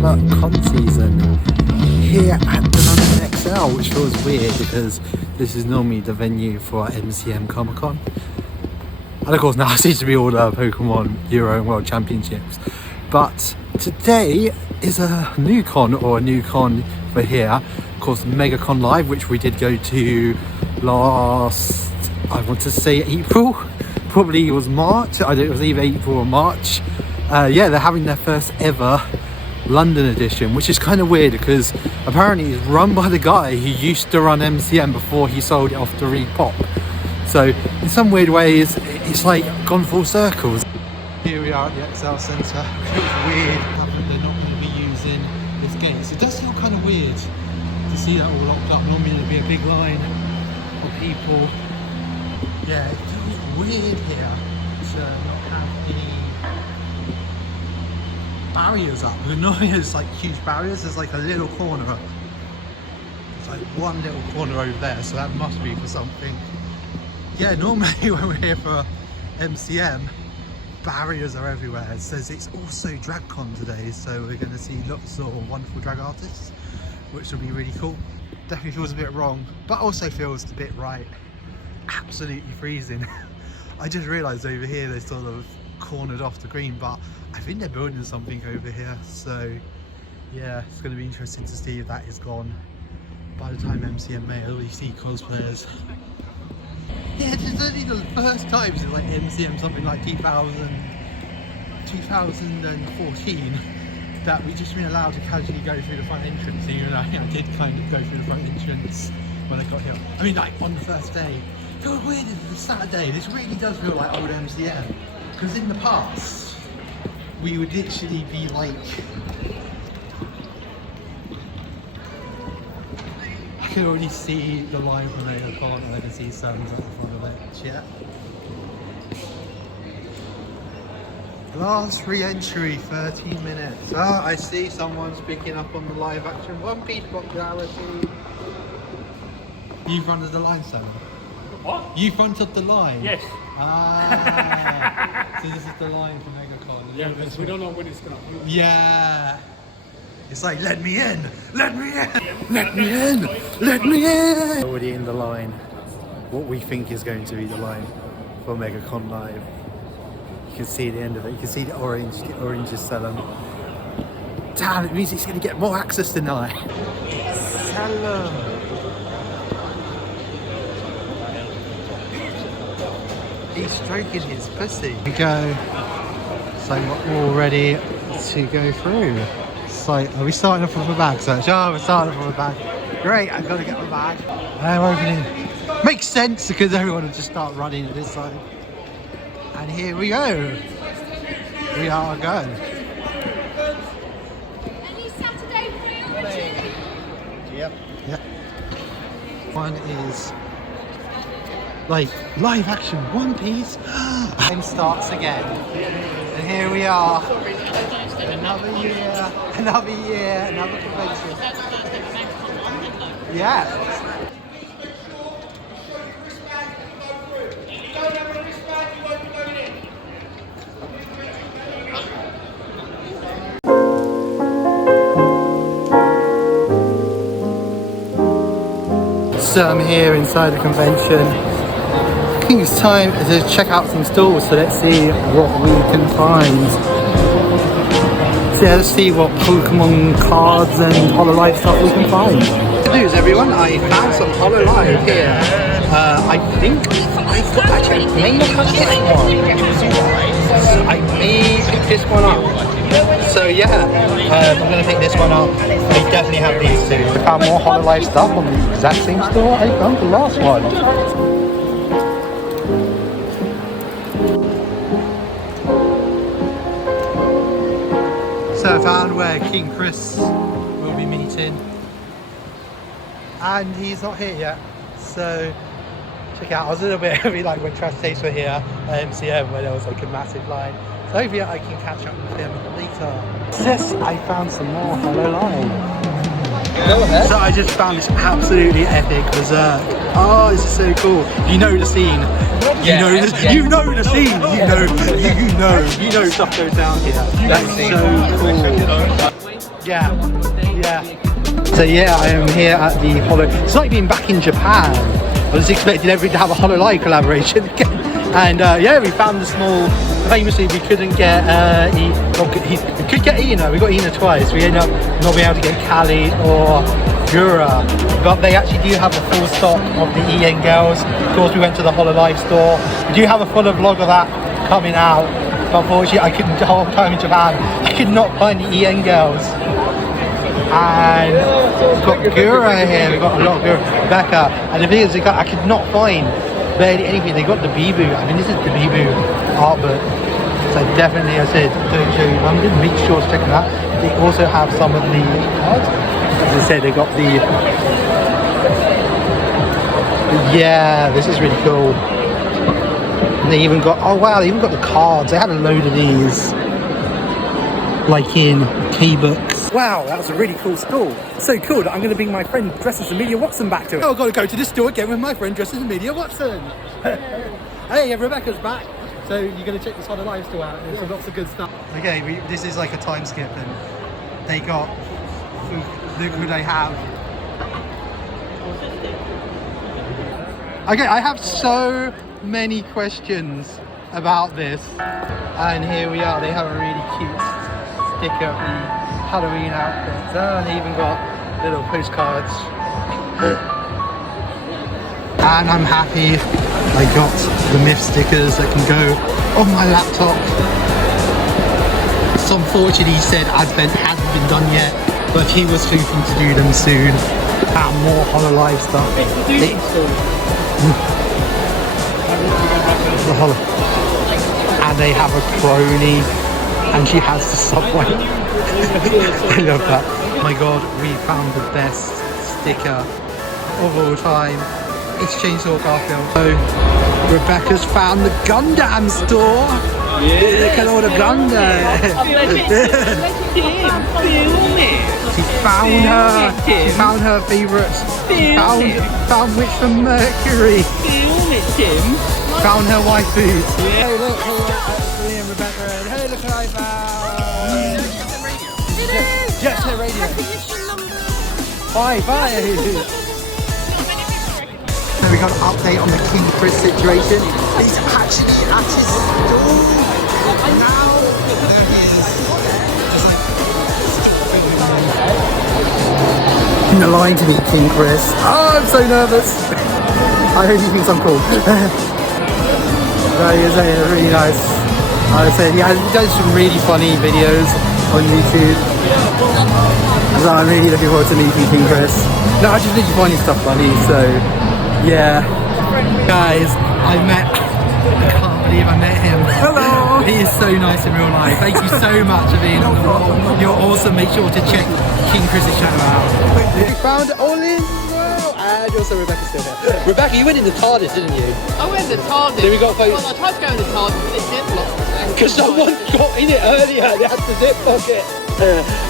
summer con season here at the London XL, which feels weird because this is normally the venue for MCM Comic Con. And of course now it seems to be all the Pokemon Euro and World Championships. But today is a new con for here. Of course, Megacon Live, which we did go to last, I want to say April. Probably it was March. I don't know, it was either April or March. Yeah, they're having their first ever London edition, which is kind of weird because apparently it's run by the guy who used to run MCM before he sold it off to Repop. So in some weird ways, it's like gone full circles. Here we are at the XL Centre. It feels weird that they're not going to be using this gate. So it does feel kind of weird to see that all locked up. Normally there'd be a big line of people. Yeah, it feels weird here to not have any barriers up. Normally there's like huge barriers. There's like a little corner. There's like one little corner over there, so that must be for something. Yeah, normally when we're here for MCM, barriers are everywhere. It says it's also DragCon today, so we're going to see lots of wonderful drag artists, which will be really cool. Definitely feels a bit wrong, but also feels a bit right. Absolutely freezing. I just realised over here they sort of cornered off the green, but I think they're building something over here, so yeah, it's going to be interesting to see if that is gone by the time MCM may at least see cosplayers. Yeah, it's only the first time since like MCM something like 2014 that we've just been allowed to casually go through the front entrance, even though I did kind of go through the front entrance when I got here. I mean, like on the first day. It feels weird, it's Saturday. This really does feel like old MCM. Because in the past, we would literally be like, I can already see the line from Megacon, and I can see some at the front of it. Yeah. Last re-entry, 13 minutes. Ah, I see someone's picking up on the live action One Piece popularity. You fronted the line, Sam. What? You fronted the line? Yes. Ah, so this is the line for Megacon. Yeah, because we don't know when it's gonna be. Yeah. It's like, let me in! Let me in! Let me in! Let me in! Already in the line. What we think is going to be the line for Megacon Live. You can see the end of it. You can see the orange. The orange is selling. Damn, it means it's going to get more access tonight. Salam. He's stroking his pussy. We go. So we're all ready to go through. So are we starting off with a bag search? Oh, we're starting off with a bag. Great, I've got to get my bag. And we're opening. Makes sense because everyone will just start running at this side. And here we go. We are go. Any Saturday priority? Yep. Yep. One is like live action One Piece. Time starts again. And here we are. Another year, another convention. Yeah. So I'm here inside the convention. I think it's time to check out some stalls, so let's see what we can find. So yeah, let's see what Pokemon cards and hololive stuff we can find. Good news everyone, I found some hololive here. I think I've got, actually I may not have this one. I may pick this one up. So yeah, I'm going to pick this one up. I definitely have these two. I found more hololive stuff on the exact same store I found the last one. So I found where King Chris will be meeting, and he's not here yet, so check out. I was a little bit heavy like when Trash Tapes were here at MCM where there was like a massive line, so hopefully I can catch up with him later. Yes, I found some more hololive. Go ahead. So I just found this absolutely epic berserk. Oh, this is so cool. You know the scene. You know the scene. You know stuff goes down here. That's so cool. Yeah, yeah. So yeah, I am here at the It's like being back in Japan. I was expecting everything to have a hololive collaboration again. And yeah, we found the small. Famously, we couldn't get we could get Ina. We got Ina twice. We ended up not being able to get Kali or Gura, but they actually do have a full stock of the EN girls. Of course, we went to the hololive store. We do have a full vlog of that coming out. But unfortunately, I couldn't the whole time in Japan. I could not find the EN girls. And we've got Gura here. We've got a lot of Gura, Rebecca. And the thing is, I could not find barely anything. They got the Bibu. I mean, this is the Bibu art book. So definitely, I said, don't show you. I'm going to make sure to check that. They also have some of the cards. As I said, they got the. Yeah, this is really cool. And they even got. Oh wow, they even got the cards. They had a load of these, like in K-books. Wow, that was a really cool store. So cool that I'm going to bring my friend dressed as Amelia Watson back to it. Oh, I've got to go to the store again with my friend dressed as Amelia Watson. Hey, Rebecca's back. So you're going to check this hololive store out. There's lots of good stuff. Okay, this is like a time skip, and they got. Look who they have. Okay, I have so many questions about this, and here we are. They have a really cute sticker of the Halloween outfits. And they even got little postcards. And I'm happy I got the myth stickers that can go on my laptop. So unfortunately he said Advent hadn't been done yet, but he was hoping to do them soon. And more hololive stuff. And they have a crony, and she has the subway. I love that. Oh my god, we found the best sticker of all time. It's Chainsaw Garfield. So Rebecca's found the Gundam store. Yeah. Look at all the Gundam. She found her favourites. Found Witch from Mercury. Found her waifus. Yeah. Hey look, me and Rebecca. Hey look what I found. Jet Set Radio. Bye. So we got an update on the King Chris situation. He's actually at his store now. There he is. In the line to meet King Chris. Oh, I'm so nervous. I hope he thinks I'm cool. That is really nice. I said he does some really funny videos on YouTube. So I'm really looking forward to meeting King Chris. No, I just really find his stuff funny, so yeah. Guys, I can't believe I met him. Hello! He is so nice in real life. Thank you so much for being on the vlog. You're awesome. Make sure to check King Chris's channel out. We found it all in. And also Rebecca's still here. Rebecca, you went in the TARDIS, didn't you? I went in the TARDIS. So we got photos. Well, I tried to go in the TARDIS, but it did block. Because someone got in it earlier. They had to zip lock it.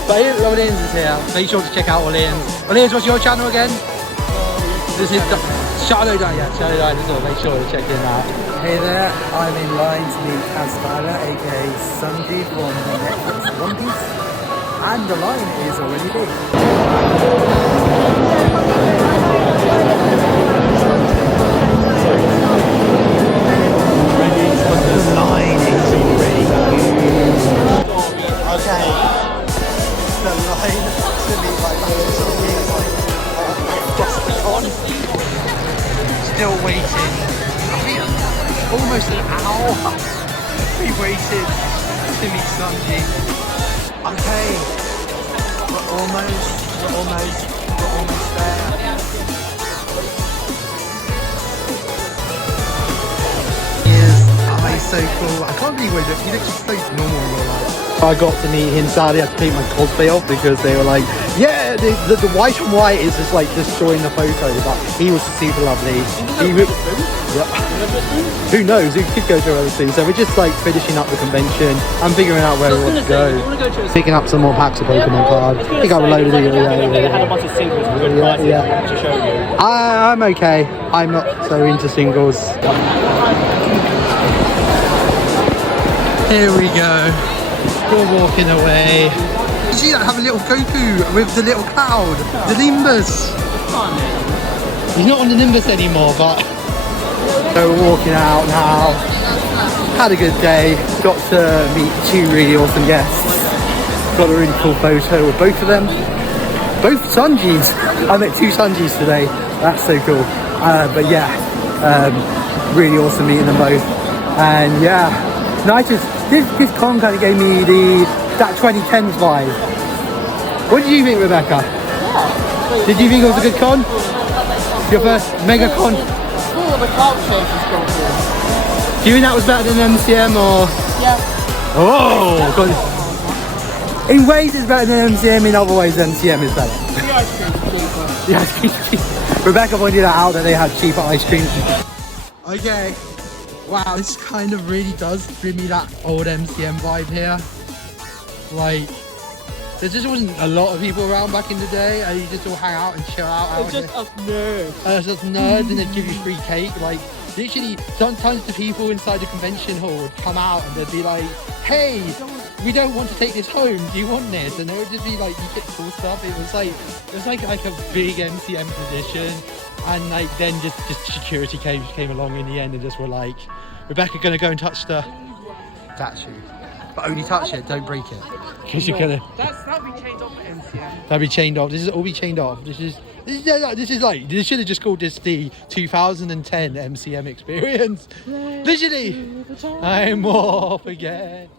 But here, Orleans is here. Make sure to check out Orleans. Orleans, what's your channel again? This is Shadowdine, yeah, Shadowdine as well. Make sure to check him out. Hey there, I'm in line to meet Taz Skylar, aka Sanji from Netflix One Piece. And the line is already big. The line is already huge. Okay. The line to meet my friends is across the con. Still waiting. Almost an hour. We waited to meet Sanji. Okay. We're almost there. He's so cool. I can't believe he looks just so normal in real life. I got to meet him. Sadly, I had to take my cosplay off because they were like, yeah, the white and white is just like destroying the photo. But he was super lovely. Who knows? We could go to another thing. So we're just like finishing up the convention. I'm figuring out where we want to go. Picking up some more packs of Pokemon cards. Pick up a load of these. I'm okay. I'm not so into singles. Here we go. We're walking away. You see that? Have a little Goku with the little cloud, the Nimbus. He's not on the Nimbus anymore, but so we're walking out now. Had a good day. Got to meet 2 really awesome guests. Got a really cool photo with both of them. Both Sanjis. I met 2 Sanjis today. That's so cool. But yeah, really awesome meeting them both. And yeah, this con kind of gave me that 2010s vibe. What did you think, Rebecca? Yeah. Did you think it was a good con? Your first Megacon? Oh, the cloud chase is so cool. Do you think that was better than MCM or? Yeah. Oh, God. In ways it's better than MCM, in other ways MCM is better. The ice cream is cheaper. The ice cream cheap. Rebecca pointed that out that they had cheaper ice cream. Okay. Wow, this kind of really does bring me that old MCM vibe here. Like, there just wasn't a lot of people around back in the day, and you just all hang out and chill out. It's just us nerds. It's just nerds, and they'd give you free cake. Like, literally, sometimes the people inside the convention hall would come out and they'd be like, hey, we don't want to take this home, do you want this? And they would just be like, you get cool stuff. It was like a big MCM tradition. And like then just security came along in the end and just were like, Rebecca gonna go and touch the statue. But only touch it, don't break it. Because you're gonna That'll be chained off at MCM. that'll be chained off. This is all be chained off. This should have just called this the 2010 MCM experience. Literally, I'm off again.